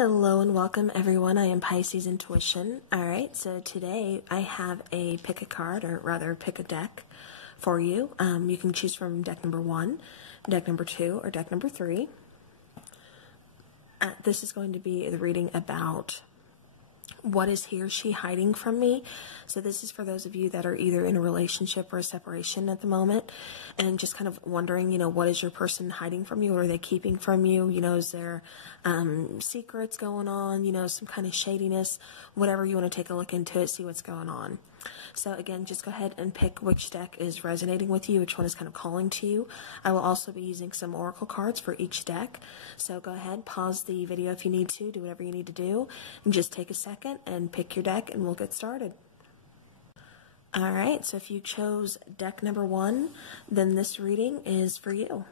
Hello and welcome everyone. I am Piscesintuition. Alright, so today I have a pick a card, or rather pick a deck for you. You can choose from deck number 1, deck number 2, or deck number 3. This is going to be the reading about what is he or she hiding from me. So this is for those of you that are either in a relationship or a separation at the moment and just kind of wondering, what is your person hiding from you? What are they keeping from you? Is there secrets going on, some kind of shadiness, whatever you want to take a look into it, see what's going on. So again, just go ahead and pick which deck is resonating with you, which one is kind of calling to you. I will also be using some oracle cards for each deck. So go ahead, pause the video if you need to, do whatever you need to do, and just take a second and pick your deck and we'll get started. Alright, so if you chose deck number 1, then this reading is for you.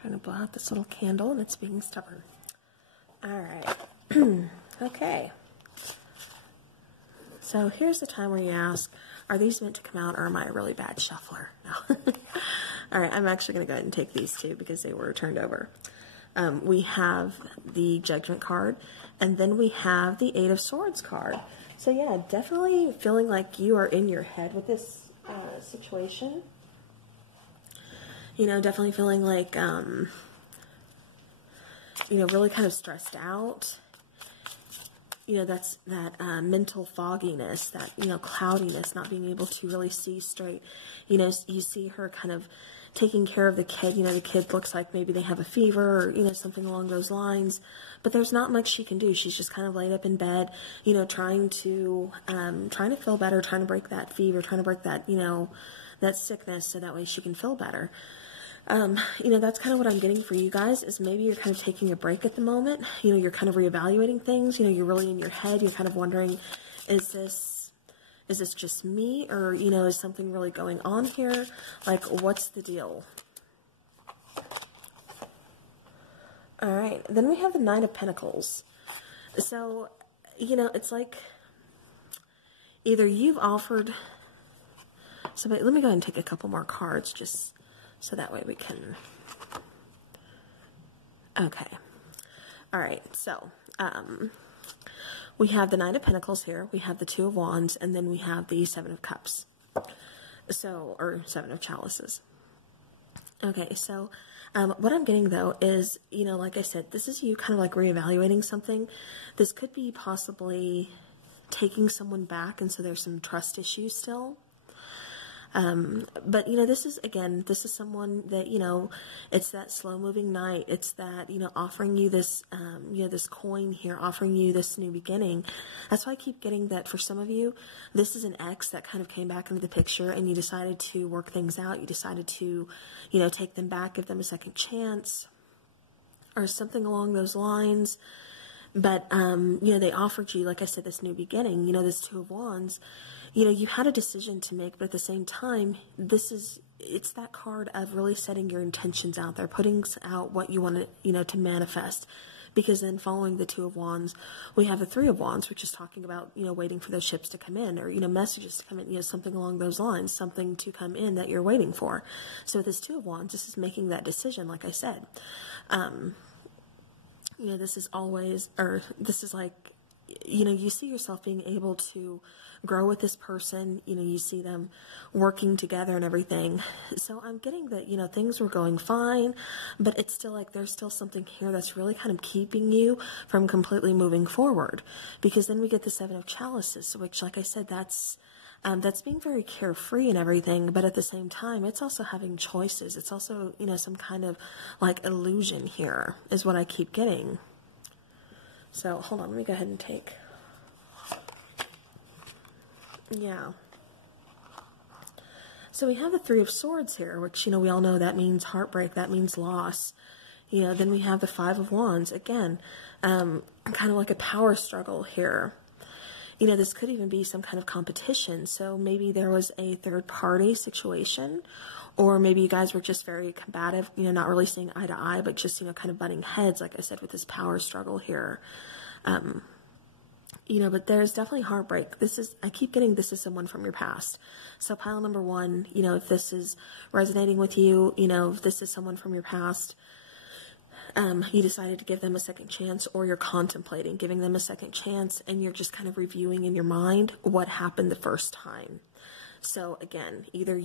Trying to blow out this little candle and it's being stubborn. Alright. Okay. So here's the time where you ask, are these meant to come out or am I a really bad shuffler? No. Alright, I'm actually going to go ahead and take these two because they were turned over. We have the Judgment card and then we have the Eight of Swords card. So yeah, definitely feeling like you are in your head with this situation. Definitely feeling like, really kind of stressed out. That's that mental fogginess, that, cloudiness, not being able to really see straight. You see her kind of taking care of the kid. The kid looks like maybe they have a fever or, something along those lines. But there's not much she can do. She's just kind of laid up in bed, trying to feel better, trying to break that fever, trying to break that, that sickness so that way she can feel better. That's kind of what I'm getting for you guys, is maybe you're kind of taking a break at the moment. You're kind of reevaluating things. You're really in your head. You're kind of wondering, is this just me, or, is something really going on here? Like, what's the deal? All right. Then we have the Nine of Pentacles. So, it's like either you've offered... So let me go ahead and take a couple more cards just so that way we can... Okay. All right. So, we have the Nine of Pentacles here. We have the Two of Wands, and then we have the Seven of Cups. So, or Seven of Chalices. Okay. So, what I'm getting though is, like I said, this is you kind of like reevaluating something. This could be possibly taking someone back, and so there's some trust issues still. But, this is someone that, it's that slow-moving knight. It's that, offering you this, this coin here, offering you this new beginning. That's why I keep getting that for some of you, this is an ex that kind of came back into the picture and you decided to work things out. You decided to, take them back, give them a second chance or something along those lines. But, they offered you, like I said, this new beginning, this Two of Wands. You had a decision to make, but at the same time, it's that card of really setting your intentions out there, putting out what you want to, to manifest. Because then following the Two of Wands, we have the Three of Wands, which is talking about, waiting for those ships to come in, or, messages to come in, something along those lines, something to come in that you're waiting for. So with this Two of Wands, this is making that decision, like I said. This is always, or this is like, you see yourself being able to grow with this person, you see them working together and everything. So I'm getting that, things were going fine, but it's still like there's still something here that's really kind of keeping you from completely moving forward. Because then we get the Seven of Chalices, which, like I said, that's being very carefree and everything, but at the same time, it's also having choices. It's also, some kind of like illusion here is what I keep getting. So hold on, let me go ahead and take... Yeah. So we have the Three of Swords here, which, we all know that means heartbreak, that means loss. Then we have the Five of Wands, again, kind of like a power struggle here. this could even be some kind of competition. So maybe there was a third party situation, or maybe you guys were just very combative, not really seeing eye to eye, but just, kind of butting heads, like I said, with this power struggle here. But there's definitely heartbreak. I keep getting this is someone from your past. So pile number one, if this is resonating with you, if this is someone from your past, you decided to give them a second chance, or you're contemplating giving them a second chance, and you're just kind of reviewing in your mind what happened the first time. So again, either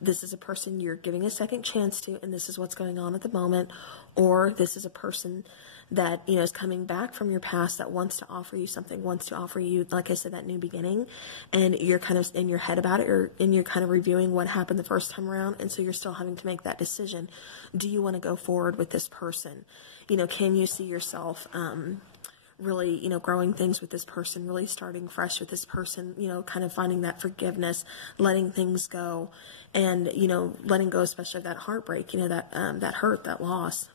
this is a person you're giving a second chance to, and this is what's going on at the moment, or this is a person that, is coming back from your past that wants to offer you something, wants to offer you, like I said, that new beginning, and you're kind of in your head about it, and you're kind of reviewing what happened the first time around, and so you're still having to make that decision. Do you want to go forward with this person? Can you see yourself, really, growing things with this person, really starting fresh with this person, kind of finding that forgiveness, letting things go, and, letting go, especially of that heartbreak, that hurt, that loss.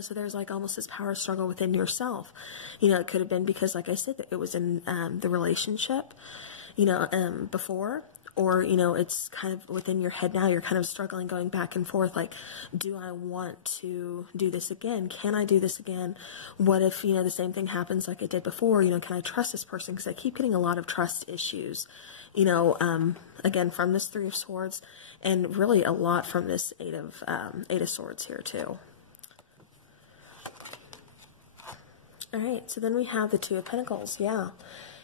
So there's like almost this power struggle within yourself. It could have been because, like I said, that it was in the relationship, before, or, it's kind of within your head now. You're kind of struggling, going back and forth, like, do I want to do this again? Can I do this again? What if, the same thing happens like it did before? Can I trust this person? Because I keep getting a lot of trust issues, again, from this Three of Swords, and really a lot from this Eight of Swords here too. All right, so then we have the Two of Pentacles. Yeah,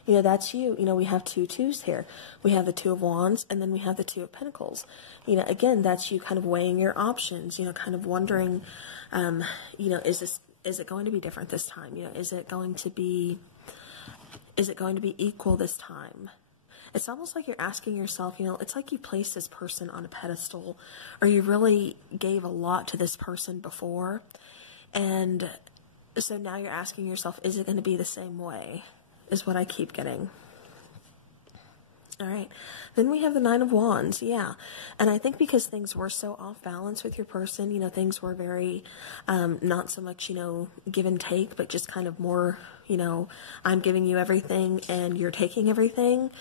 that's you. We have two twos here. We have the Two of Wands, and then we have the Two of Pentacles. Again, that's you kind of weighing your options, kind of wondering, is it going to be different this time? Is it going to be equal this time? It's almost like you're asking yourself, it's like you placed this person on a pedestal, or you really gave a lot to this person before, and so now you're asking yourself, is it going to be the same way, is what I keep getting. All right. Then we have the Nine of Wands. Yeah. And I think because things were so off balance with your person, things were very, not so much, give and take, but just kind of more, I'm giving you everything and you're taking everything.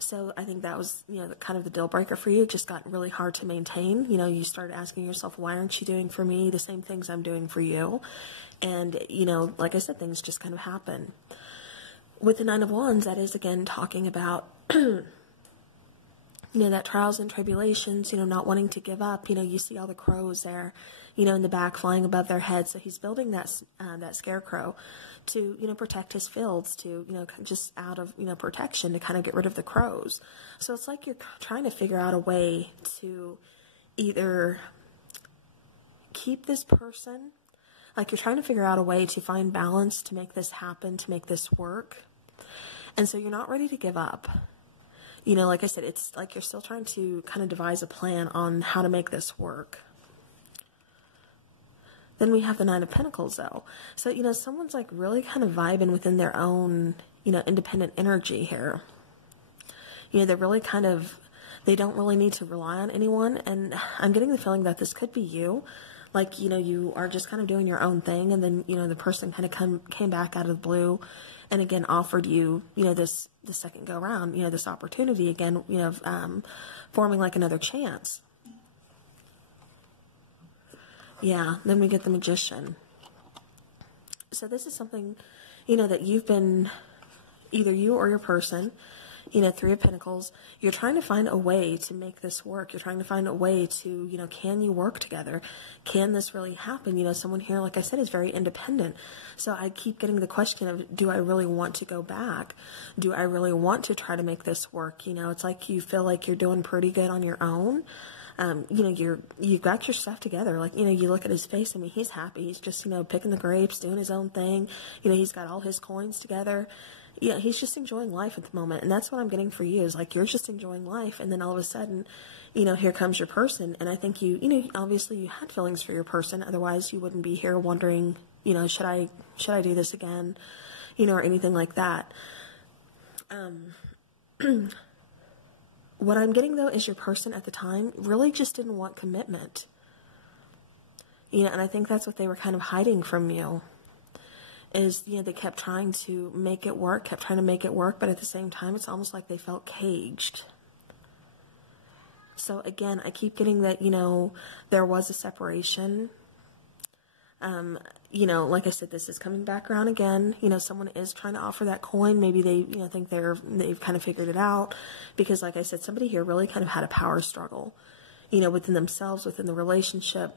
So I think that was, kind of the deal breaker for you. It just got really hard to maintain. You started asking yourself, why aren't you doing for me the same things I'm doing for you? And, like I said, things just kind of happen. With the Nine of Wands, that is, again, talking about, that trials and tribulations, not wanting to give up. You see all the crows there, in the back flying above their heads. So he's building that scarecrow to, protect his fields, to, just out of, protection, to kind of get rid of the crows. So it's like you're trying to figure out a way to either keep this person, like you're trying to figure out a way to find balance, to make this happen, to make this work. And so you're not ready to give up. Like I said, it's like you're still trying to kind of devise a plan on how to make this work. Then we have the Nine of Pentacles, though. So, someone's like really kind of vibing within their own, independent energy here. They're really kind of, they don't really need to rely on anyone. And I'm getting the feeling that this could be you. Like, you are just kind of doing your own thing. And then, the person kind of came back out of the blue and again offered you, this second go around, this opportunity again, forming like another chance. Yeah, then we get the Magician. So this is something, that you've been, either you or your person, Three of Pentacles, you're trying to find a way to make this work. You're trying to find a way to, can you work together? Can this really happen? Someone here, like I said, is very independent. So I keep getting the question of, do I really want to go back? Do I really want to try to make this work? It's like you feel like you're doing pretty good on your own. You've got your stuff together. Like, you look at his face. I mean, he's happy. He's just, picking the grapes, doing his own thing. He's got all his coins together. Yeah, he's just enjoying life at the moment. And that's what I'm getting for you, is like, you're just enjoying life. And then all of a sudden, here comes your person. And I think obviously you had feelings for your person. Otherwise you wouldn't be here wondering, should I do this again? Or anything like that. What I'm getting, though, is your person at the time really just didn't want commitment. And I think that's what they were kind of hiding from you. is, you know, they kept trying to make it work, but at the same time, it's almost like they felt caged. So again, I keep getting that, you know, there was a separation. You know, like I said, this is coming back around again. You know, someone is trying to offer that coin. Maybe they, you know, think they've kind of figured it out, because like I said, somebody here really kind of had a power struggle, you know, within themselves, within the relationship,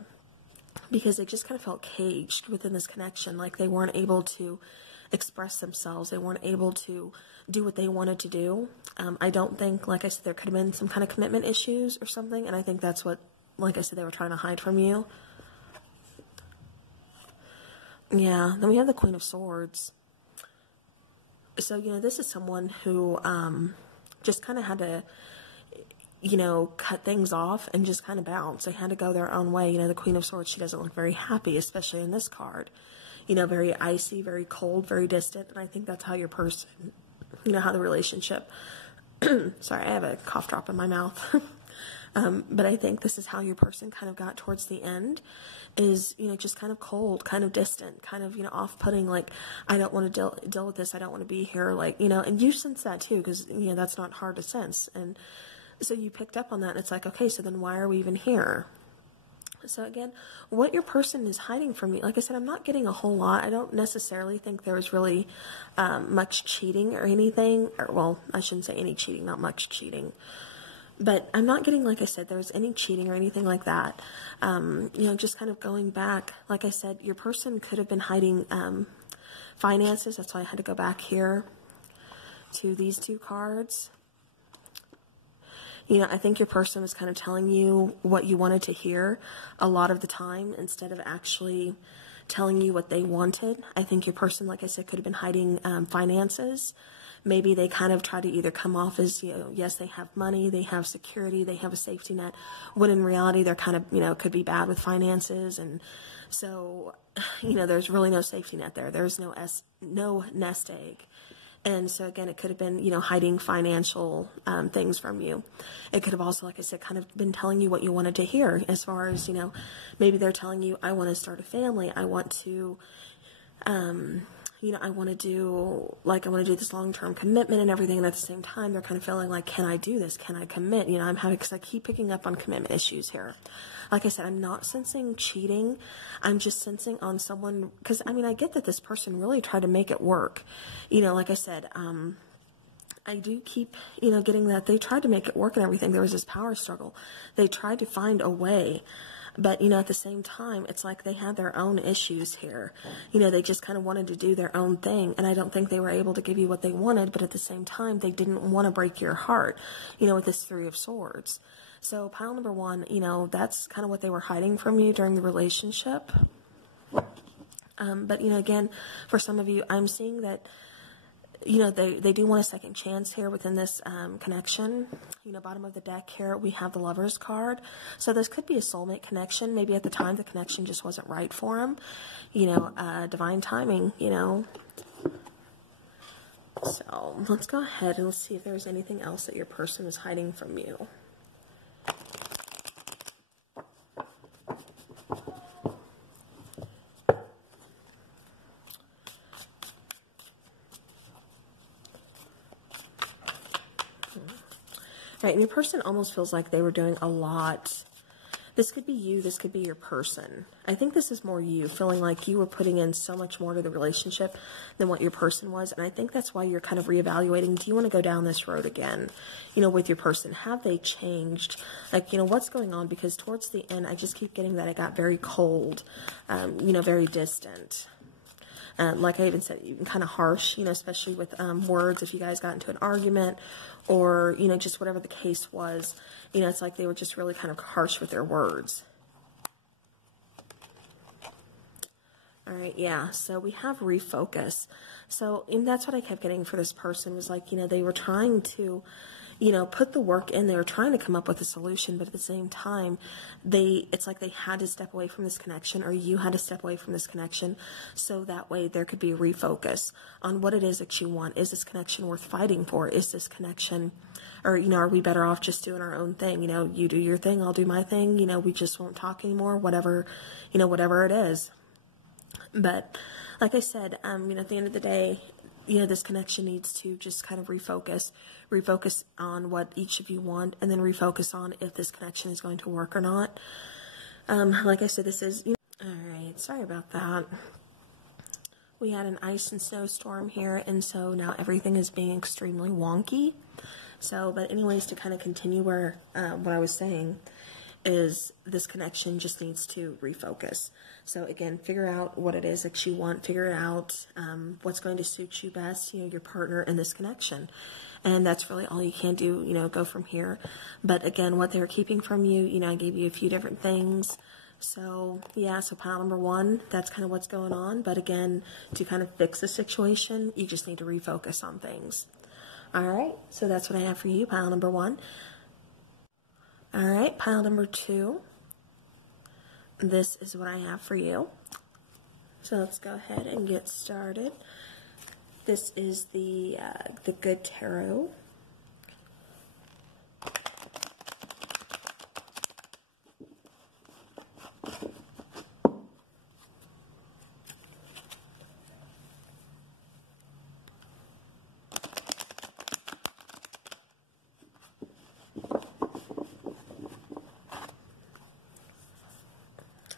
because they just kind of felt caged within this connection. Like they weren't able to express themselves. They weren't able to do what they wanted to do. I don't think, like I said, there could have been some kind of commitment issues or something. And I think that's what, like I said, they were trying to hide from you. Yeah, then we have the Queen of Swords. So, you know, this is someone who just kind of had to, you know, cut things off and just kind of bounce. They had to go their own way. You know, the Queen of Swords, she doesn't look very happy, especially in this card. You know, very icy, very cold, very distant. And I think that's how your person, you know, how the relationship, sorry, I have a cough drop in my mouth. But I think this is how your person kind of got towards the end, is, you know, just kind of cold, kind of distant, kind of, you know, off-putting, like, I don't want to deal with this, I don't want to be here, like, you know, and you sense that too, because, you know, that's not hard to sense. And so you picked up on that, and it's like, okay, so then why are we even here? So again, what your person is hiding from you, like I said, I'm not getting a whole lot. I don't necessarily think there was really much cheating or anything, or, well, I shouldn't say any cheating, not much cheating. But I'm not getting, like I said, there was any cheating or anything like that. You know, just kind of going back, like I said, your person could have been hiding finances. That's why I had to go back here to these two cards. You know, I think your person was kind of telling you what you wanted to hear a lot of the time, instead of actually telling you what they wanted. I think your person, like I said, could have been hiding finances. Maybe they kind of try to either come off as, you know, yes, they have money, they have security, they have a safety net, when in reality they're kind of, you know, could be bad with finances. And so, you know, there's really no safety net there. There's no nest egg. And so again, it could have been, you know, hiding financial things from you. It could have also, like I said, kind of been telling you what you wanted to hear, as far as, you know, maybe they're telling you, I want to start a family, I want to, you know, I want to do this long-term commitment and everything. And at the same time, they're kind of feeling like, can I do this? Can I commit? You know, because I keep picking up on commitment issues here. Like I said, I'm not sensing cheating. I'm just sensing on someone, because, I mean, I get that this person really tried to make it work. You know, like I said, I do keep, you know, getting that they tried to make it work and everything. There was this power struggle. They tried to find a way. But, you know, at the same time, it's like they had their own issues here. You know, they just kind of wanted to do their own thing. And I don't think they were able to give you what they wanted. But at the same time, they didn't want to break your heart, you know, with this Three of Swords. So pile number one, you know, that's kind of what they were hiding from you during the relationship. But, you know, again, for some of you, I'm seeing that, you know, they do want a second chance here within this connection. You know, bottom of the deck here, we have the Lover's card. So this could be a soulmate connection. Maybe at the time the connection just wasn't right for him. You know, divine timing, you know. So let's go ahead and let's see if there's anything else that your person is hiding from you. Right, and your person almost feels like they were doing a lot. This could be you, this could be your person. I think this is more you, feeling like you were putting in so much more to the relationship than what your person was. And I think that's why you're kind of reevaluating, do you want to go down this road again, you know, with your person? Have they changed? Like, you know, what's going on? Because towards the end, I just keep getting that it got very cold, you know, very distant. Like I even said, even kind of harsh, you know, especially with words. If you guys got into an argument or, you know, just whatever the case was, you know, it's like they were just really kind of harsh with their words. All right, yeah, so we have refocus. So, and that's what I kept getting for this person, was like, you know, they were trying to, you know, put the work in. They were trying to come up with a solution, but at the same time, it's like they had to step away from this connection, or you had to step away from this connection, so that way there could be a refocus on what it is that you want. Is this connection worth fighting for? Is this connection, or, you know, are we better off just doing our own thing? You know, you do your thing, I'll do my thing, you know, we just won't talk anymore, whatever, you know, whatever it is. But like I said, at the end of the day, this connection needs to just kind of refocus on what each of you want, and then refocus on if this connection is going to work or not. Like I said, this is, all right, sorry about that. We had an ice and snowstorm here, and so now everything is being extremely wonky. So, but anyways, to kind of continue where, what I was saying is this connection just needs to refocus. So again, figure out what it is that you want, figure out what's going to suit you best, your partner in this connection. And that's really all you can do, go from here. But again, what they're keeping from you, I gave you a few different things. So yeah, so pile number 1, that's kind of what's going on. But again, to kind of fix the situation, you just need to refocus on things. All right, so that's what I have for you, pile number 1. All right, pile number 2. This is what I have for you. So let's go ahead and get started. This is the Good Tarot.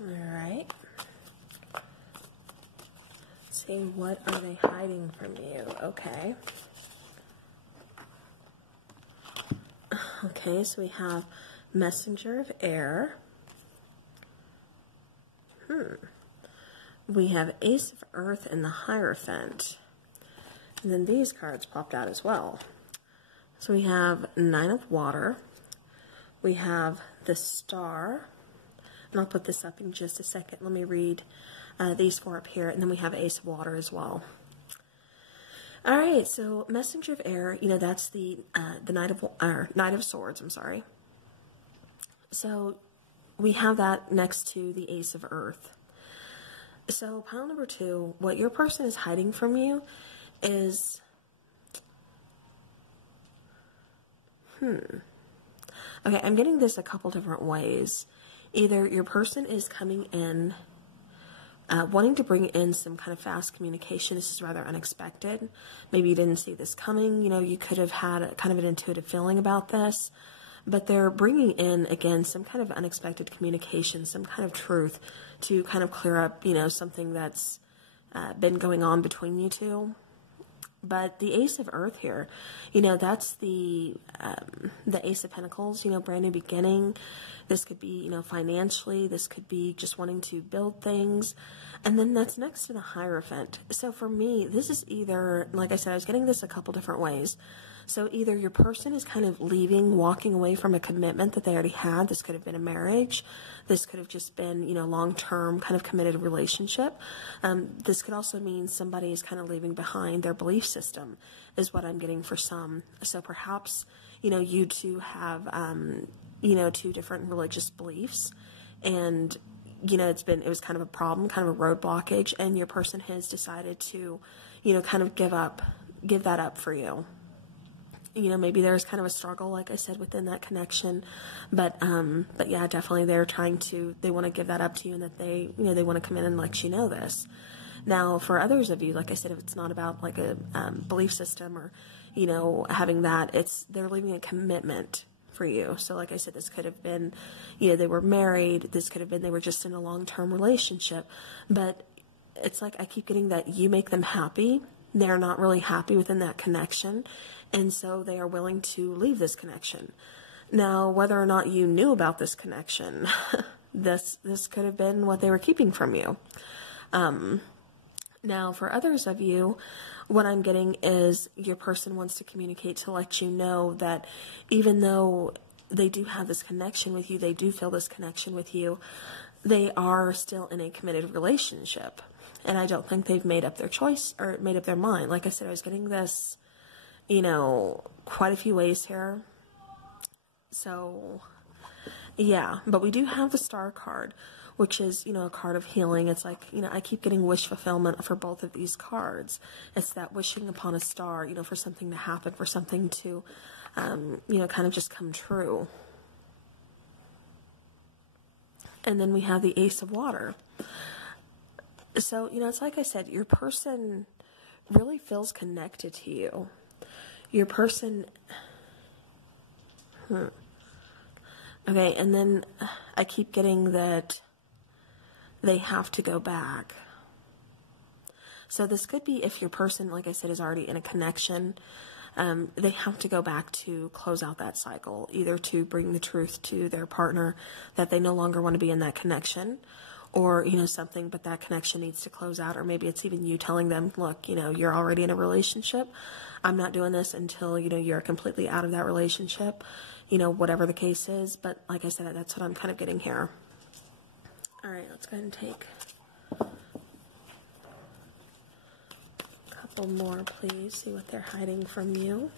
Alright. See, what are they hiding from you? Okay. Okay, so we have Messenger of Air. We have Ace of Earth and the Hierophant. And then these cards popped out as well. So we have Nine of Water. We have the Star. And I'll put this up in just a second. Let me read these 4 up here. And then we have Ace of Water as well. All right, so Messenger of Air, that's the Knight of Swords, I'm sorry. So we have that next to the Ace of Earth. So pile number 2, what your person is hiding from you is, okay, I'm getting this a couple different ways. Either your person is coming in, wanting to bring in some kind of fast communication. This is rather unexpected. Maybe you didn't see this coming. You could have had a kind of an intuitive feeling about this. But they're bringing in, again, some kind of unexpected communication, some kind of truth to kind of clear up, something that's been going on between you two. But the Ace of Earth here, that's the Ace of Pentacles, brand new beginning. This could be, financially. This could be just wanting to build things. And then that's next to the Hierophant. So for me, this is either, like I said, I was getting this a couple different ways. So either your person is kind of leaving, walking away from a commitment that they already had. This could have been a marriage. This could have just been, long-term kind of committed relationship. This could also mean somebody is kind of leaving behind their belief system is what I'm getting for some. So perhaps, you two have, 2 different religious beliefs, and, it was kind of a problem, kind of a road blockage, and your person has decided to, kind of give that up for you. Maybe there's kind of a struggle, like I said, within that connection, but yeah, definitely they want to give that up to you, and that they want to come in and let you know this. Now, for others of you, like I said, if it's not about like a belief system or, having that, they're leaving a commitment for you. So like I said, this could have been, they were married. This could have been they were just in a long-term relationship, but it's like I keep getting that you make them happy. They're not really happy within that connection, and so they are willing to leave this connection. Now, whether or not you knew about this connection, this could have been what they were keeping from you. Now, for others of you, what I'm getting is your person wants to communicate to let you know that even though they do have this connection with you, they do feel this connection with you, they are still in a committed relationship. And I don't think they've made up their choice or made up their mind. Like I said, I was getting this, quite a few ways here. So, yeah. But we do have the Star card, which is, a card of healing. It's like, I keep getting wish fulfillment for both of these cards. It's that wishing upon a star, for something to happen, for something to, kind of just come true. And then we have the Ace of Water. So, it's like I said, your person really feels connected to you. Your person... Okay, and then I keep getting that they have to go back. So this could be if your person, like I said, is already in a connection. They have to go back to close out that cycle, either to bring the truth to their partner that they no longer want to be in that connection, or, something, but that connection needs to close out, or maybe it's even you telling them, look, you're already in a relationship. I'm not doing this until, you're completely out of that relationship, whatever the case is. But like I said, that's what I'm kind of getting here. All right, let's go ahead and take a couple more, please. See what they're hiding from you.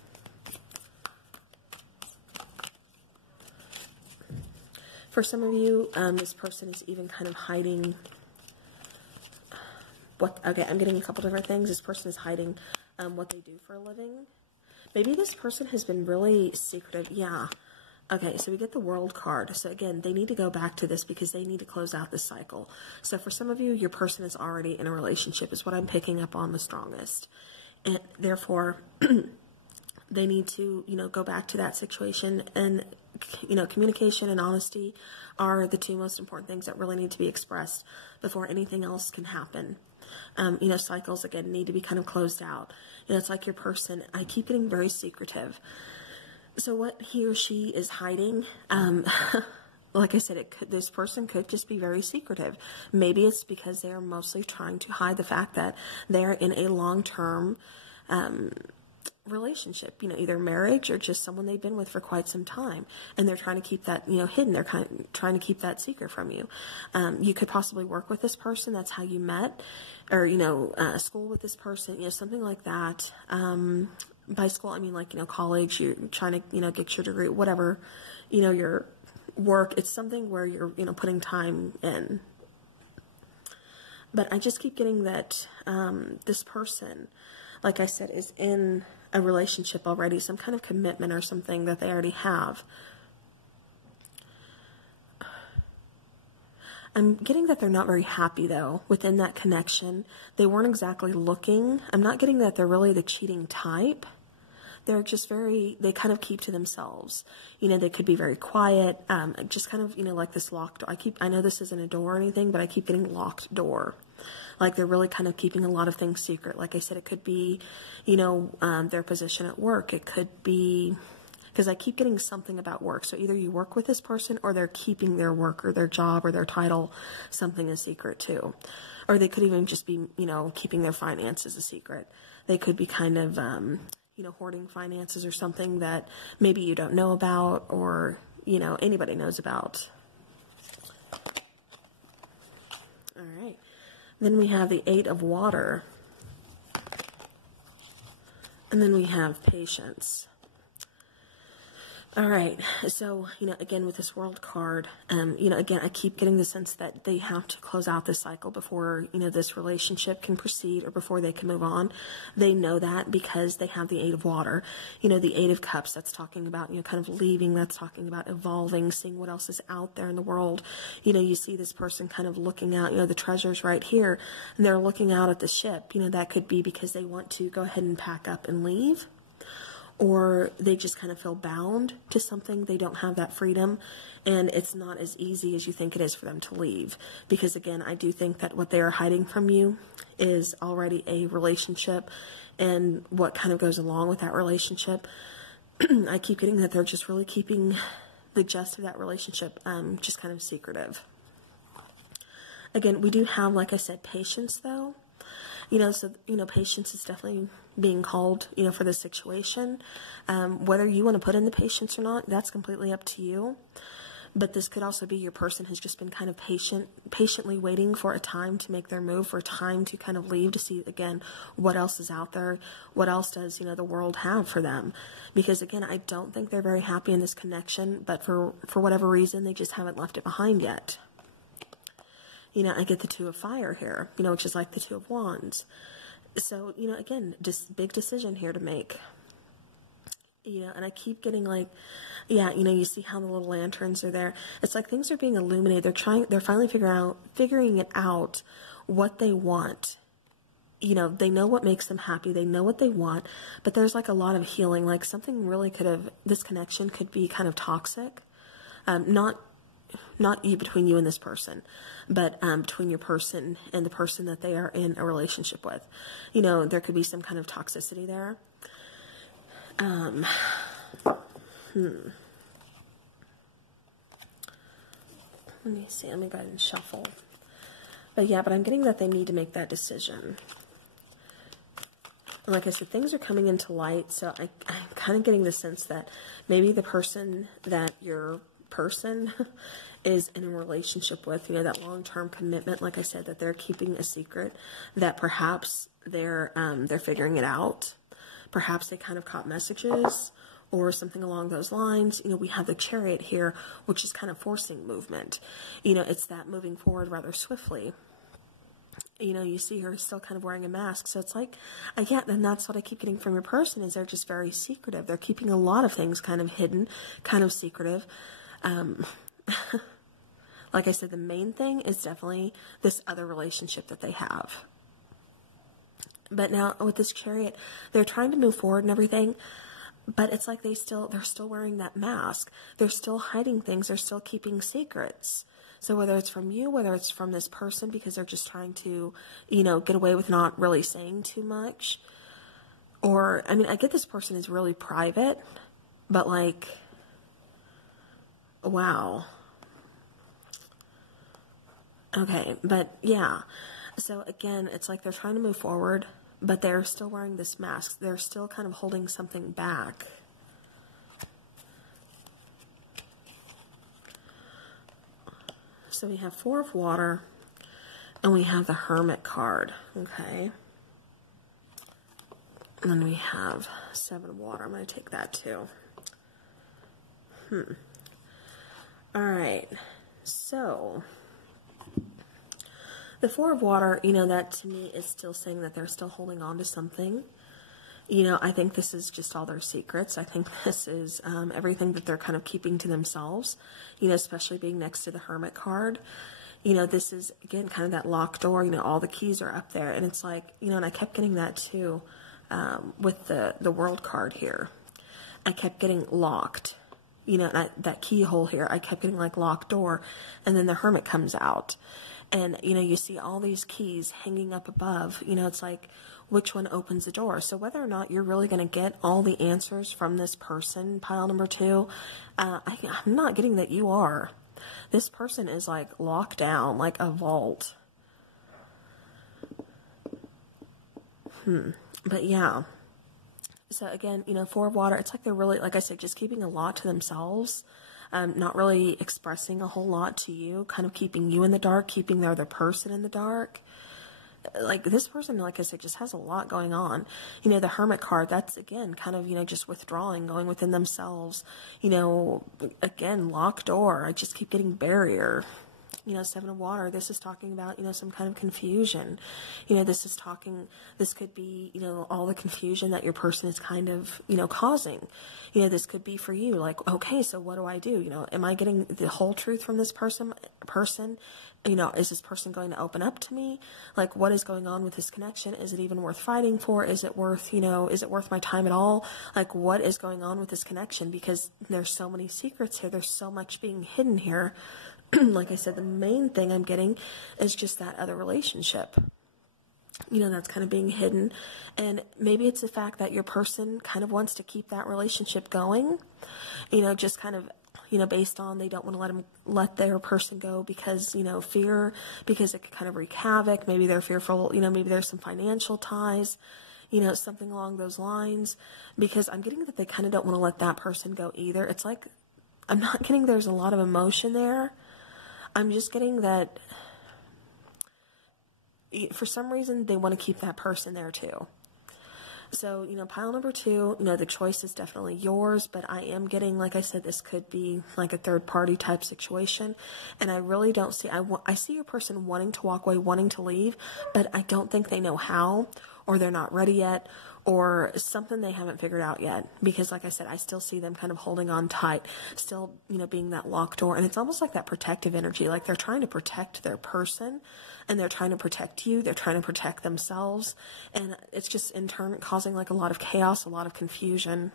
For some of you, this person is even kind of hiding okay, I'm getting a couple different things. This person is hiding what they do for a living. Maybe this person has been really secretive. Yeah. Okay, so we get the World card. So again, they need to go back to this because they need to close out this cycle. So for some of you, your person is already in a relationship is what I'm picking up on the strongest. And therefore, they need to, go back to that situation. And, communication and honesty are the two most important things that really need to be expressed before anything else can happen. Cycles, again, need to be kind of closed out. It's like your person, I keep getting very secretive. So what he or she is hiding, like I said, this person could just be very secretive. Maybe it's because they are mostly trying to hide the fact that they're in a long-term relationship, either marriage or just someone they've been with for quite some time, and they're trying to keep that, hidden. They're trying to keep that secret from you. You could possibly work with this person. That's how you met, or, school with this person, something like that. By school, I mean, like, college, you're trying to, get your degree, whatever, your work. It's something where you're, putting time in. But I just keep getting that this person, like I said, is in a relationship already, some kind of commitment or something that they already have. I'm getting that they're not very happy, though, within that connection. They weren't exactly looking. I'm not getting that they're really the cheating type. They're just they kind of keep to themselves. They could be very quiet, just kind of, like this locked door. I know this isn't a door or anything, but I keep getting locked door. Like they're really kind of keeping a lot of things secret. Like I said, it could be, their position at work. It could be, because I keep getting something about work. So either you work with this person or they're keeping their work or their job or their title something a secret too. Or they could even just be, keeping their finances a secret. They could be kind of, hoarding finances or something that maybe you don't know about or, anybody knows about. All right. Then we have the 8 of Water. And then we have Patience. All right, so, again, with this World card, again, I keep getting the sense that they have to close out this cycle before, this relationship can proceed or before they can move on. They know that because they have the 8 of Water. The 8 of Cups, that's talking about, kind of leaving, that's talking about evolving, seeing what else is out there in the world. You see this person kind of looking out, the treasure's right here, and they're looking out at the ship. That could be because they want to go ahead and pack up and leave. Or they just kind of feel bound to something. They don't have that freedom, and it's not as easy as you think it is for them to leave. Because, again, I do think that what they are hiding from you is already a relationship and what kind of goes along with that relationship. I keep getting that they're just really keeping the gist of that relationship just kind of secretive. Again, we do have, like I said, patience, though. So, patience is definitely being called, for this situation. Whether you want to put in the patience or not, that's completely up to you. But this could also be your person has just been kind of patiently waiting for a time to make their move, for a time to kind of leave to see, again, what else is out there, what else does, the world have for them. Because, again, I don't think they're very happy in this connection, but for whatever reason, they just haven't left it behind yet. I get the 2 of Fire here, which is like the 2 of Wands. So, again, just big decision here to make. And I keep getting like, Yeah, you see how the little lanterns are there. It's like things are being illuminated. They're finally figuring it out what they want. They know what makes them happy. They know what they want, but there's like a lot of healing. Like something really this connection could be kind of toxic. Not between you and this person, but between your person and the person that they are in a relationship with. There could be some kind of toxicity there. Let me see. Let me go ahead and shuffle. But I'm getting that they need to make that decision. And like I said, things are coming into light, so I'm kind of getting the sense that maybe the person that your person is in a relationship with, that long-term commitment, like I said, that they're keeping a secret, that perhaps they're figuring it out. Perhaps they kind of caught messages or something along those lines. We have the Chariot here, which is kind of forcing movement. It's that moving forward rather swiftly. You see her still kind of wearing a mask. So it's like, and that's what I keep getting from your person, is they're just very secretive. They're keeping a lot of things kind of hidden, kind of secretive. Like I said, the main thing is definitely this other relationship that they have. But now with this Chariot, they're trying to move forward and everything, but it's like they're still wearing that mask. They're still hiding things. They're still keeping secrets. So whether it's from you, whether it's from this person, because they're just trying to, get away with not really saying too much. Or, I get this person is really private, but like, wow. Okay, but yeah. So again, it's like they're trying to move forward, but they're still wearing this mask. They're still kind of holding something back. So we have 4 of water, and we have the Hermit card, okay? And then we have 7 of water. I'm going to take that too. All right. So the 4 of water, that to me is still saying that they're still holding on to something. I think this is just all their secrets. I think this is everything that they're kind of keeping to themselves, especially being next to the Hermit card. This is, again, kind of that locked door. All the keys are up there. And it's like, and I kept getting that too with the World card here. I kept getting locked. And that keyhole here, I kept getting like locked door. And then the Hermit comes out. And, you see all these keys hanging up above. It's like, which one opens the door? So whether or not you're really going to get all the answers from this person, pile number 2, I'm not getting that you are. This person is like locked down, like a vault. But yeah. So again, 4 of water, it's like they're really, like I said, just keeping a lot to themselves. Not really expressing a whole lot to you, kind of keeping you in the dark, keeping the other person in the dark. Like this person, like I said, just has a lot going on. The Hermit card, that's again kind of, just withdrawing, going within themselves. Again, locked door. I just keep getting barrier. 7 of water, this is talking about, some kind of confusion. This could be, all the confusion that your person is kind of, causing. This could be for you, like, okay, so what do I do? Am I getting the whole truth from this person? Is this person going to open up to me? Like, what is going on with this connection? Is it even worth fighting for? Is it worth, is it worth my time at all? Like, what is going on with this connection? Because there's so many secrets here. There's so much being hidden here. Like I said, the main thing I'm getting is just that other relationship. That's kind of being hidden. And maybe it's the fact that your person kind of wants to keep that relationship going, just kind of, based on they don't want to let their person go because, fear, because it could kind of wreak havoc. Maybe they're fearful, maybe there's some financial ties, something along those lines, because I'm getting that they kind of don't want to let that person go either. It's like, I'm not getting there's a lot of emotion there. I'm just getting that for some reason they want to keep that person there too. So, pile number 2, the choice is definitely yours, but I am getting, like I said, this could be like a third party type situation. And I really don't see, I see your person wanting to walk away, wanting to leave, but I don't think they know how, or they're not ready yet, or something they haven't figured out yet. Because like I said, I still see them kind of holding on tight, still, you know, being that locked door. And it's almost like that protective energy, like they're trying to protect their person, and they're trying to protect you. They're trying to protect themselves. And it's just in turn causing like a lot of chaos, a lot of confusion.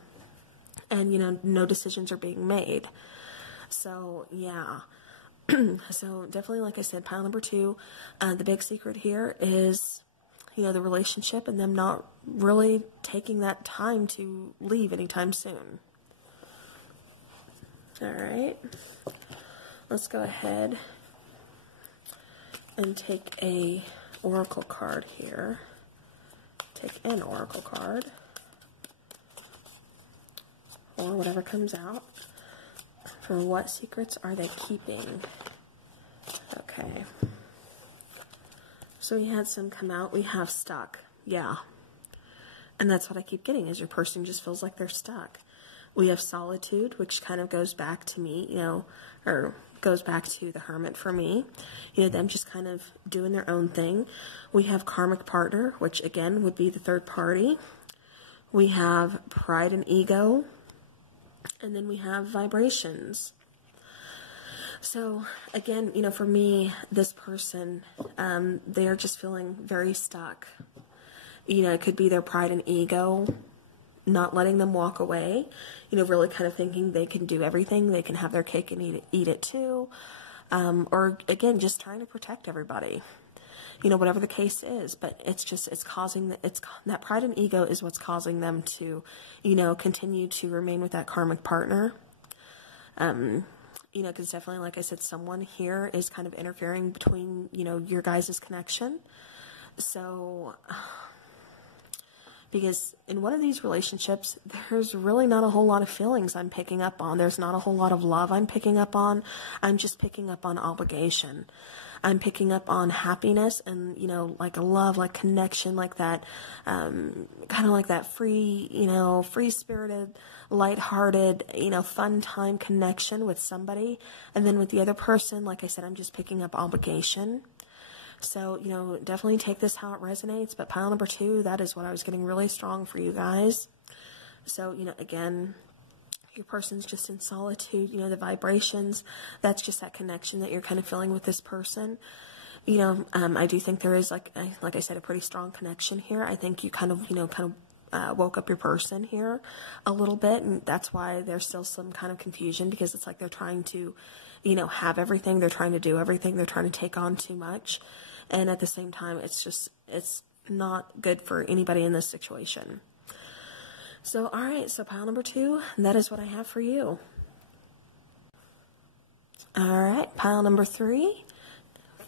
And, you know, no decisions are being made. So, yeah. So definitely, like I said, pile number 2, the big secret here is, you know, the relationship and them not really taking that time to leave anytime soon. All right. Let's go ahead and take a oracle card here. Take an oracle card, or whatever comes out. For what secrets are they keeping? Okay. So we had some come out. We have stuck. Yeah. And that's what I keep getting, is your person just feels like they're stuck. We have solitude, which kind of goes back to me, you know, or goes back to the hermit for me. You know, them just kind of doing their own thing. We have karmic partner, which again would be the third party. We have pride and ego. And then we have vibrations. So again, you know, for me, this person, they are just feeling very stuck. You know, it could be their pride and ego not letting them walk away. You know, really kind of thinking they can do everything. They can have their cake and eat it too. Or again, just trying to protect everybody. You know, whatever the case is, but it's just, it's causing, that pride and ego is what's causing them to, you know, continue to remain with that karmic partner. You know, because definitely, like I said, someone here is kind of interfering between, you know, your guys' connection. So, because in one of these relationships, there's really not a whole lot of feelings I'm picking up on. There's not a whole lot of love I'm picking up on. I'm just picking up on obligation. I'm picking up on happiness and, you know, like a love, like connection, like that, kind of like that free, you know, free-spirited, lighthearted, you know, fun time connection with somebody. And then with the other person, like I said, I'm just picking up obligation. So, you know, definitely take this how it resonates. But pile number 2, that is what I was getting really strong for you guys. So, you know, again, your person's just in solitude, you know, the vibrations, that's just that connection that you're kind of feeling with this person. You know, I do think there is, like I said, a pretty strong connection here. I think you kind of, you know, woke up your person here a little bit, and that's why there's still some kind of confusion, because it's like they're trying to, you know, have everything, they're trying to do everything, they're trying to take on too much, and at the same time, it's just, it's not good for anybody in this situation. So, all right, so pile number 2, that is what I have for you. All right, pile number 3,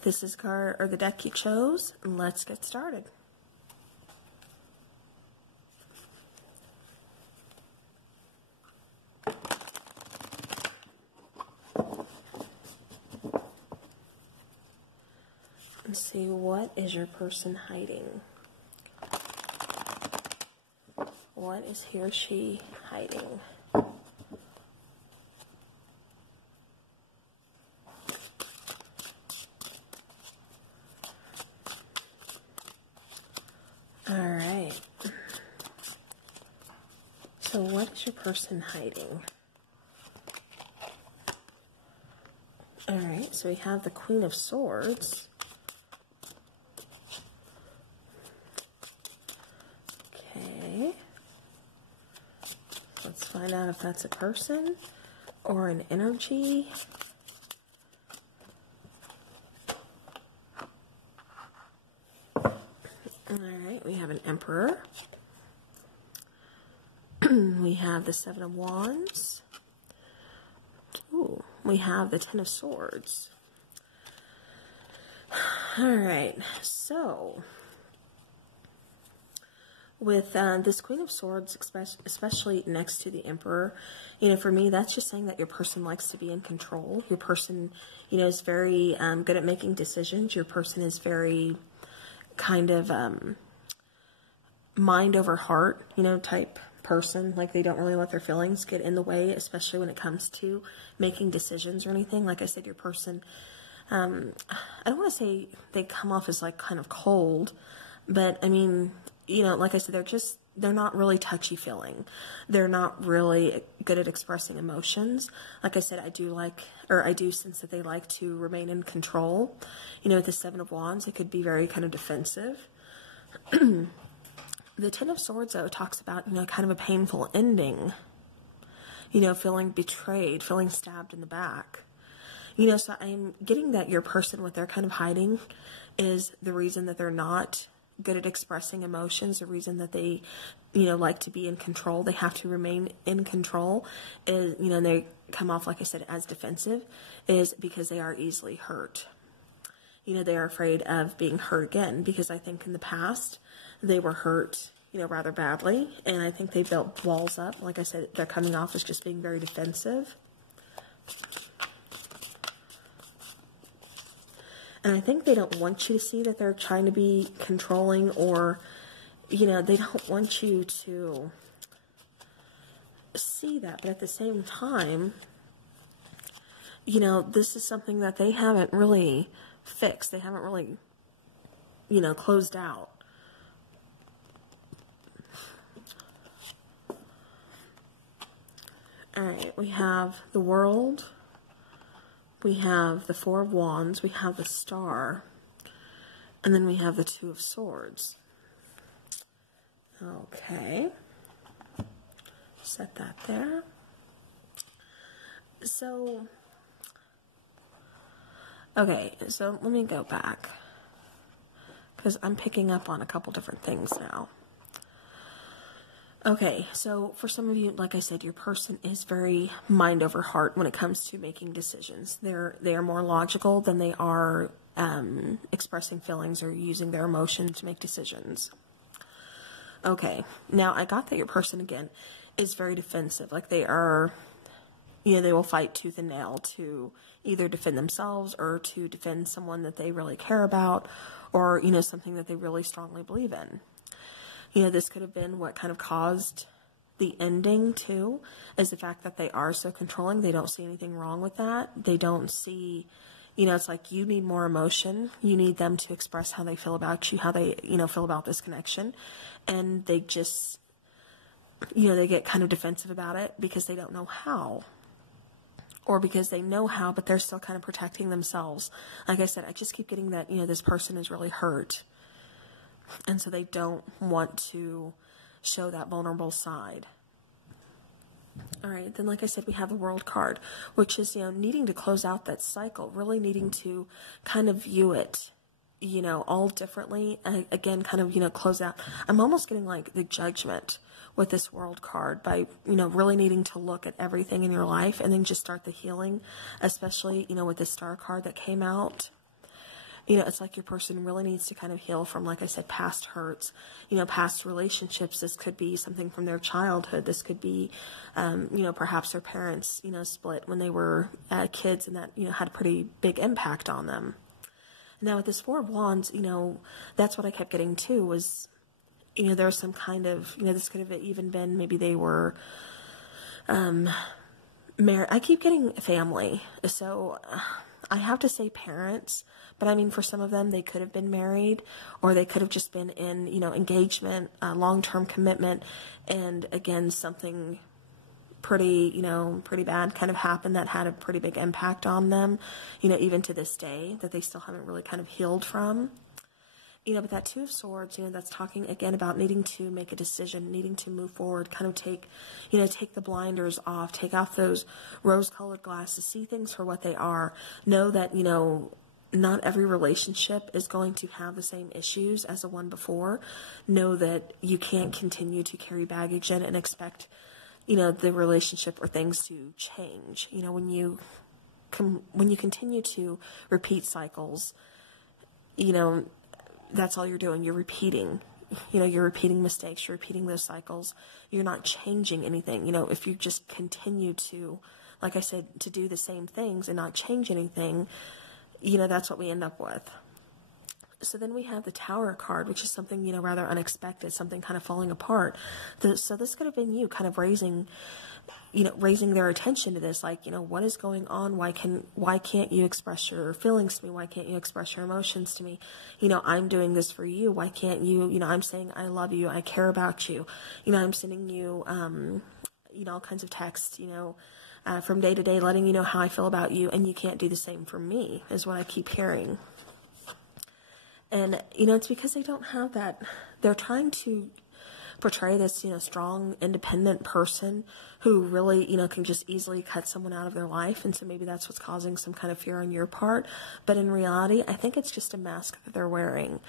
this is card, or the deck you chose. Let's get started. Let's see, what is your person hiding? What is he or she hiding? All right. So what is your person hiding? All right, so we have the Queen of Swords. Okay. Let's find out if that's a person or an energy. Alright, we have an Emperor. We have the Seven of Wands. Ooh, we have the Ten of Swords. Alright, so with this Queen of Swords, especially next to the Emperor, you know, for me, that's just saying that your person likes to be in control. Your person, you know, is very good at making decisions. Your person is very kind of mind over heart, you know, type person. Like, they don't really let their feelings get in the way, especially when it comes to making decisions or anything. Like I said, your person, I don't want to say they come off as like kind of cold, but I mean, you know, like I said, they're not really touchy-feeling. They're not really good at expressing emotions. Like I said, I do sense that they like to remain in control. You know, with the Seven of Wands, it could be very kind of defensive. The Ten of Swords, though, talks about, you know, kind of a painful ending. You know, feeling betrayed, feeling stabbed in the back. You know, so I'm getting that your person, what they're kind of hiding, is the reason that they're not good at expressing emotions, the reason that they, you know, like to be in control, they have to remain in control, is, you know, and they come off, like I said, as defensive, is because they are easily hurt. You know, they are afraid of being hurt again, because I think in the past they were hurt, you know, rather badly, and I think they built walls up. Like I said, they're coming off as just being very defensive. And I think they don't want you to see that they're trying to be controlling, or, you know, they don't want you to see that. But at the same time, you know, this is something that they haven't really fixed. They haven't really, you know, closed out. All right, we have the World. We have the Four of Wands, we have the Star, and then we have the Two of Swords. Okay. Set that there. So, okay, so let me go back, because I'm picking up on a couple different things now. Okay, so for some of you, like I said, your person is very mind over heart when it comes to making decisions. They are more logical than they are expressing feelings or using their emotions to make decisions. Okay, now I got that your person, again, is very defensive. Like they are, you know, they will fight tooth and nail to either defend themselves or to defend someone that they really care about, or, you know, something that they really strongly believe in. You know, this could have been what kind of caused the ending, too, is the fact that they are so controlling. They don't see anything wrong with that. They don't see, you know, it's like you need more emotion. You need them to express how they feel about you, how they, you know, feel about this connection. And they just, you know, they get kind of defensive about it because they don't know how. Or because they know how, but they're still kind of protecting themselves. Like I said, I just keep getting that, you know, this person is really hurt. And so they don't want to show that vulnerable side. All right, then like I said, we have the World card, which is, you know, needing to close out that cycle, really needing to kind of view it, you know, all differently. Again, kind of, you know, close out. I'm almost getting like the Judgment with this World card by, you know, really needing to look at everything in your life and then just start the healing, especially, you know, with the Star card that came out. You know, it's like your person really needs to kind of heal from, like I said, past hurts, you know, past relationships. This could be something from their childhood. This could be, you know, perhaps their parents, you know, split when they were kids, and that, you know, had a pretty big impact on them. Now, with this Four of Wands, you know, that's what I kept getting too, was, you know, there's some kind of, you know, this could have even been, maybe they were married. I keep getting family. So I have to say parents, but I mean, for some of them, they could have been married, or they could have just been in, you know, engagement, long-term commitment, and again, something pretty, you know, pretty bad kind of happened that had a pretty big impact on them, you know, even to this day, that they still haven't really kind of healed from. You know, but that Two of Swords, you know, that's talking again about needing to make a decision, needing to move forward, kind of take, you know, take the blinders off, take off those rose-colored glasses, see things for what they are, know that, you know, not every relationship is going to have the same issues as the one before. Know that you can't continue to carry baggage in and expect, you know, the relationship or things to change. You know, when you continue to repeat cycles, you know, that's all you're doing. You're repeating. You know, you're repeating mistakes. You're repeating those cycles. You're not changing anything. You know, if you just continue to, like I said, to do the same things and not change anything, you know, that's what we end up with. So then we have the Tower card, which is something, rather unexpected, something kind of falling apart. So this could have been you kind of raising their attention to this, like, what is going on? Why can't you express your feelings to me? Why can't you express your emotions to me? I'm doing this for you. Why can't you, I'm saying I love you. I care about you. I'm sending you, all kinds of texts, from day to day, letting you know how I feel about you, and you can't do the same for me, is what I keep hearing. And, it's because they don't have that. They're trying to portray this, strong, independent person who really, can just easily cut someone out of their life. And so maybe that's what's causing some kind of fear on your part. But in reality, I think it's just a mask that they're wearing.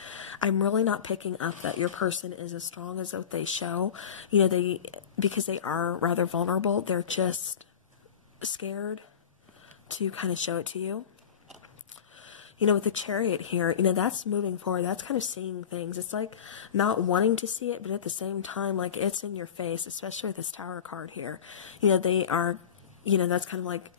I'm really not picking up that your person is as strong as what they show. Because they are rather vulnerable, they're just scared to kind of show it to you. With the Chariot here, that's moving forward. That's kind of seeing things. It's like not wanting to see it, but at the same time, like it's in your face, especially with this Tower card here. They are, that's kind of like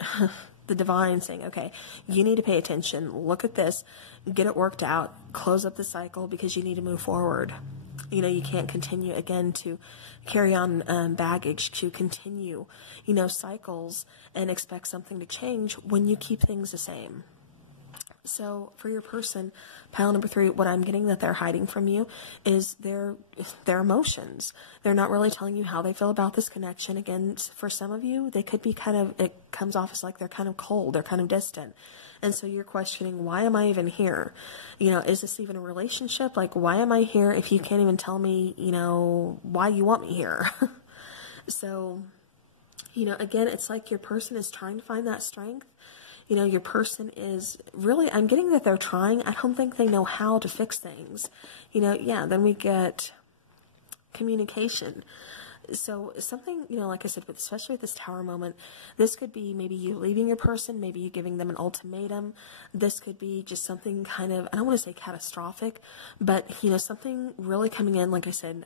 the divine saying, okay, you need to pay attention. Look at this, get it worked out, close up the cycle because you need to move forward. You can't continue again to carry on baggage, to continue, cycles and expect something to change when you keep things the same. So for your person, pile number 3, what I'm getting that they're hiding from you is their emotions. They're not really telling you how they feel about this connection. Again, for some of you, they could be it comes off as like they're kind of cold, they're kind of distant. And so you're questioning, why am I even here? Is this even a relationship? Like, why am I here if you can't even tell me, why you want me here? So, again, it's like your person is trying to find that strength. Your person is really, I'm getting that they're trying. I don't think they know how to fix things. Then we get communication. So something, like I said, especially with this Tower moment, this could be maybe you leaving your person, maybe you giving them an ultimatum. This could be just something kind of, I don't want to say catastrophic, but, something really coming in, like I said,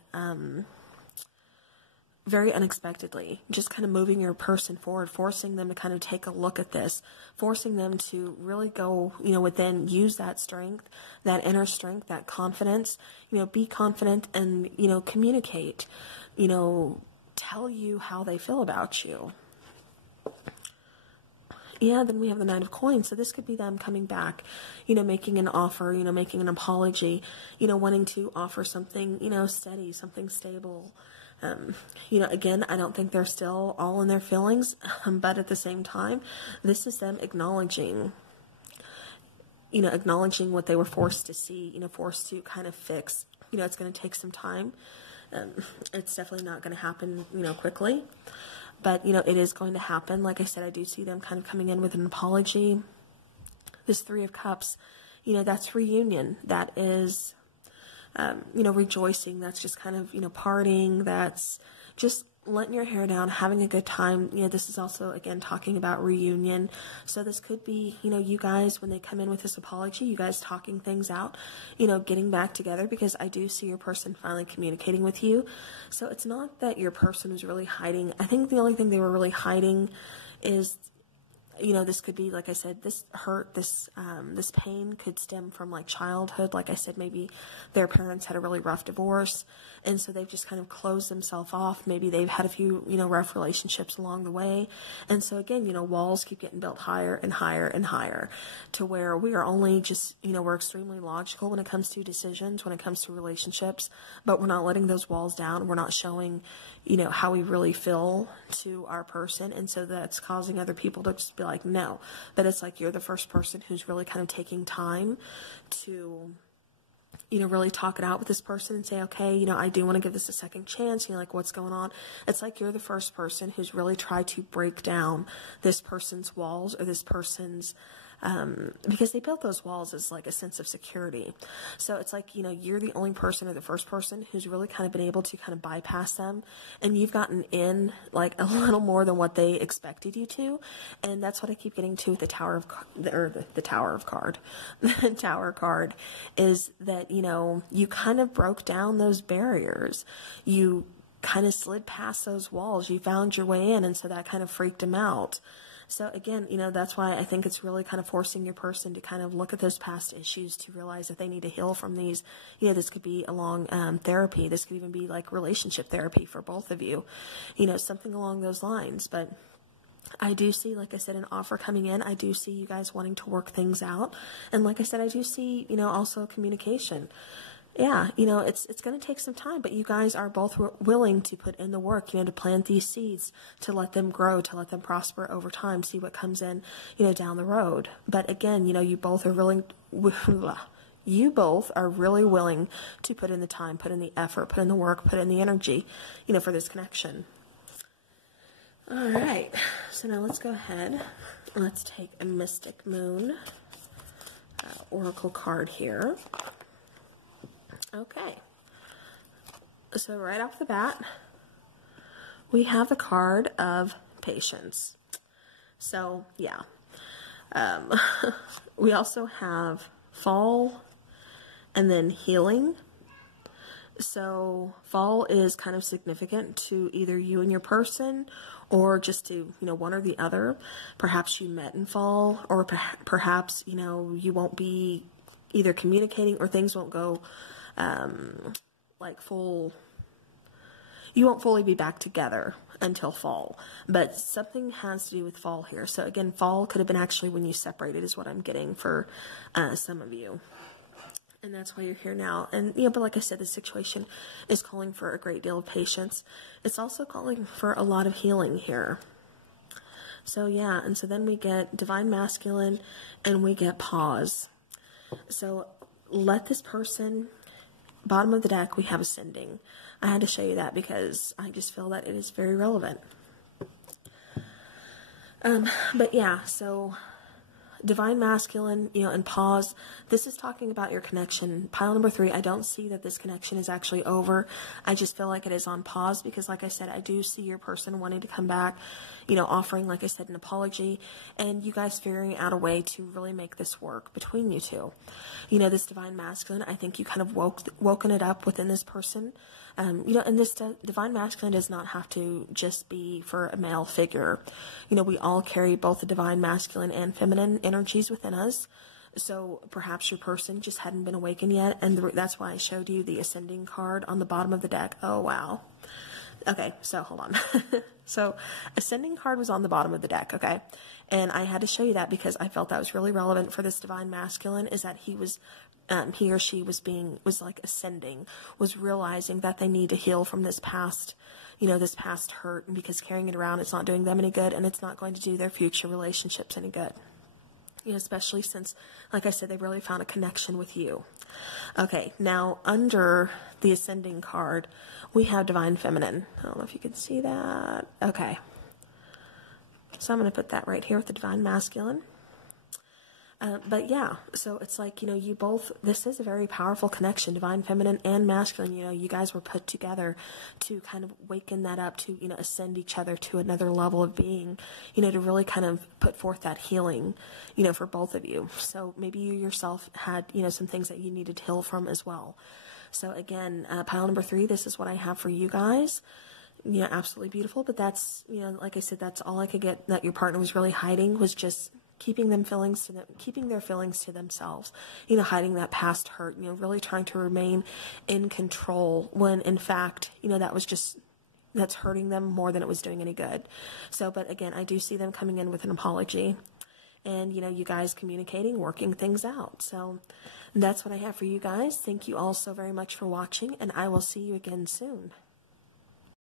very unexpectedly, just kind of moving your person forward, forcing them to kind of take a look at this, forcing them to really go, within, use that strength, that inner strength, that confidence, be confident and, communicate, tell you how they feel about you. Yeah, then we have the Knight of Coins. So this could be them coming back, making an offer, making an apology, wanting to offer something, steady, something stable. Again, I don't think they're still all in their feelings, but at the same time, this is them acknowledging what they were forced to see, forced to kind of fix. It's going to take some time. It's definitely not going to happen, quickly, but, it is going to happen. Like I said, I do see them kind of coming in with an apology. This 3 of Cups, that's reunion. That is, rejoicing. That's just kind of, partying. That's just letting your hair down, having a good time. This is also, again, talking about reunion. So this could be, you guys, when they come in with this apology, you guys talking things out, getting back together, because I do see your person finally communicating with you. So it's not that your person was really hiding. I think the only thing they were really hiding is, this could be, like I said, this hurt, this pain could stem from like childhood. Like I said, maybe their parents had a really rough divorce, and so they've just kind of closed themselves off. Maybe they've had a few, rough relationships along the way. And so again, walls keep getting built higher and higher and higher, to where we are only just, we're extremely logical when it comes to decisions, when it comes to relationships, but we're not letting those walls down. We're not showing, how we really feel to our person. And so that's causing other people to just be like, no. But it's like you're the first person who's really kind of taking time to, really talk it out with this person and say, okay, I do want to give this a second chance, like what's going on. It's like you're the first person who's really tried to break down this person's walls, or this person's, because they built those walls as like a sense of security. So it's like, you're the only person, or the first person, who's really kind of been able to kind of bypass them, and you've gotten in like a little more than what they expected you to. And that's what I keep getting to with the Tower of, the Tower of card. The Tower card is that, you kind of broke down those barriers. You kind of slid past those walls. You found your way in, and so that kind of freaked them out. So again, that's why I think it's really kind of forcing your person to kind of look at those past issues to realize that they need to heal from these. This could be along therapy. This could even be like relationship therapy for both of you, something along those lines. But I do see, like I said, an offer coming in. I do see you guys wanting to work things out. And like I said, I do see, also communication. Yeah, it's going to take some time, but you guys are both willing to put in the work, to plant these seeds, to let them grow, to let them prosper over time, see what comes in, down the road. But again, you both are willing, you both are really willing to put in the time, put in the effort, put in the work, put in the energy, for this connection. All right, so now let's go ahead. Let's take a Mystic Moon Oracle card here. Okay, so right off the bat, we have the card of Patience. So, yeah. We also have Fall and then Healing. So, Fall is kind of significant to either you and your person, or just to, one or the other. Perhaps you met in Fall, or perhaps, you won't be either communicating, or things won't go you won't fully be back together until Fall, but something has to do with Fall here. So again, Fall could have been actually when you separated is what I'm getting for some of you. And that's why you're here now. And, but like I said, the situation is calling for a great deal of patience. It's also calling for a lot of healing here. So yeah, and so then we get Divine Masculine and we get Pause. So let this person, bottom of the deck, we have Ascending. I had to show you that because I just feel that it is very relevant. But yeah, so Divine Masculine, and Pause. This is talking about your connection. Pile number 3, I don't see that this connection is actually over. I just feel like it is on pause because, like I said, I do see your person wanting to come back, offering, like I said, an apology, and you guys figuring out a way to really make this work between you two. This Divine Masculine, I think you kind of woken it up within this person. And this Divine Masculine does not have to just be for a male figure. We all carry both the Divine Masculine and feminine energies within us. So perhaps your person just hadn't been awakened yet, and that's why I showed you the Ascending card on the bottom of the deck. Oh, wow. Okay, so hold on. So Ascending card was on the bottom of the deck, okay? And I had to show you that because I felt that was really relevant for this Divine Masculine, is that he or she was like ascending, was realizing that they need to heal from this past, this past hurt, because carrying it around, it's not doing them any good, and it's not going to do their future relationships any good. Especially since, like I said, they really found a connection with you. Okay, now under the Ascending card, we have Divine Feminine. I don't know if you can see that. Okay. So I'm going to put that right here with the Divine Masculine. But yeah, so it's like, you both, this is a very powerful connection, Divine Feminine and Masculine. You guys were put together to kind of waken that up, to, ascend each other to another level of being, to really kind of put forth that healing, for both of you. So maybe you yourself had, some things that you needed to heal from as well. So again, pile number 3, this is what I have for you guys. Absolutely beautiful. But that's, like I said, that's all I could get that your partner was really hiding, was just keeping their feelings to themselves, hiding that past hurt, really trying to remain in control when in fact, that's hurting them more than it was doing any good. So, but again, I do see them coming in with an apology and, you guys communicating, working things out. So that's what I have for you guys. Thank you all so very much for watching, and I will see you again soon.